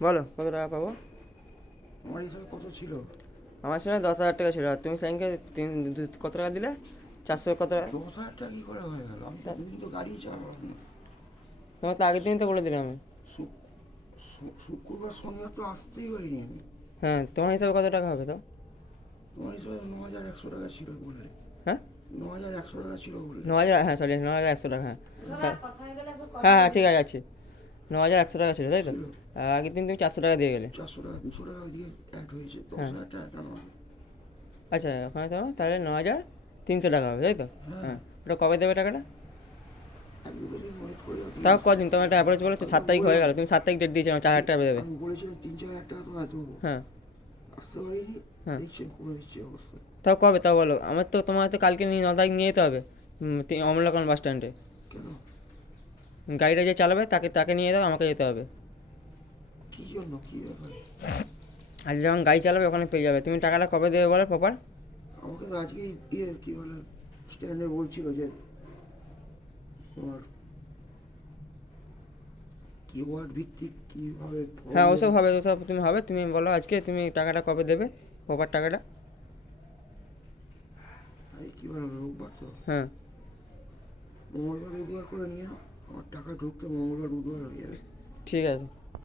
বলো কত টাকা পাবো? আমার হিসাবে কত ছিল? আমার সময় 10,000 টাকা ছিল, আর তুমি স্যাংকে কত টাকা দিলে? 400 কত টাকা? 10,000 টাকা কী করে হয়ে গেল? আমি তো দুদিন তো গাড়ি চালালাম না। তোমার তো আগের দিন তো বলে দিলাম আমি। শু- শুক্রবার শনিবার তো আসতেই হয়নি আমি। হ্যাঁ, তোমার হিসাবে কত টাকা হবে তো? তোমার হিসাবে 9,100 টাকা ছিল বললে। হ্যাঁ, 9,100 টাকা ছিল বললে। 9,000, হ্যাঁ সরি, 9,100 টাকা, হ্যাঁ। হ্যাঁ হ্যাঁ ঠিক আছে, আছি। 9,100 টাকা ছিল, তাই তো? ছিল আর আগের দিন তুমি 400 টাকা দিয়ে গেলে। 400 টাকা 200 টাকা দিয়ে অ্যাড হয়েছে, দশ হ্যাঁ, হাজার টাকা কেন হবে? আচ্ছা ওখানে তোমার তাহলে 9,300 টাকা হবে, তাই তো? হ্যাঁ, হ্যাঁ, ওটা কবে দেবে টাকাটা? এক দুটো দিন ওয়েট করে যাও তাও তুমি। কদিন? তোমার একটা অ্যাভারেজ বলো তো, আমি তো 7 তারিখ হয়ে বললাম, গেল, তুমি 7 তারিখ ডেট দিয়েছো, 4,000 টাকা দেবে। আমি বলেছিলাম 3-4 হাজার টাকা তো এত হ্যাঁ। আসতে পারিনি। হ্যাঁ, দেখছেন করে দিচ্ছি অবস্থা। তাও কবে তাও বলো, আমার তো তোমার তো কালকে 9 তারিখ নিয়ে যেতে হবে অমলাগঞ্জ বাস স্ট্যান্ডে। কেন? গাড়িটা যে চালাবে তাকে তাকে নিয়ে যাবে, আমাকে যেতে হবে। কী জন্য, কী ব্যাপার? আর যখন গাড়ি চালাবে ওখানে পেয়ে যাবে। তুমি টাকাটা কবে দেবে বলো প্রপার? আমাকে তো আজকেই কী বলে স্ট্যান্ডে বলছিল যে তোমার কিওয়ার্ড ভিত্তিক কীভাবে ফর্ম হ্যাঁ, ওসব দেবে। হবে, ওসব তুমি হবে, তুমি বলো আজকে তুমি টাকাটা কবে দেবে, প্রপার টাকাটা। আরে কী বলো, রোববার তো, হ্যাঁ, মঙ্গলবার বুধবার করে নিয়ে নাও। আমার টাকা ঢুকতে মঙ্গলবার বুধবার হয়ে যাবে। ঠিক আছে।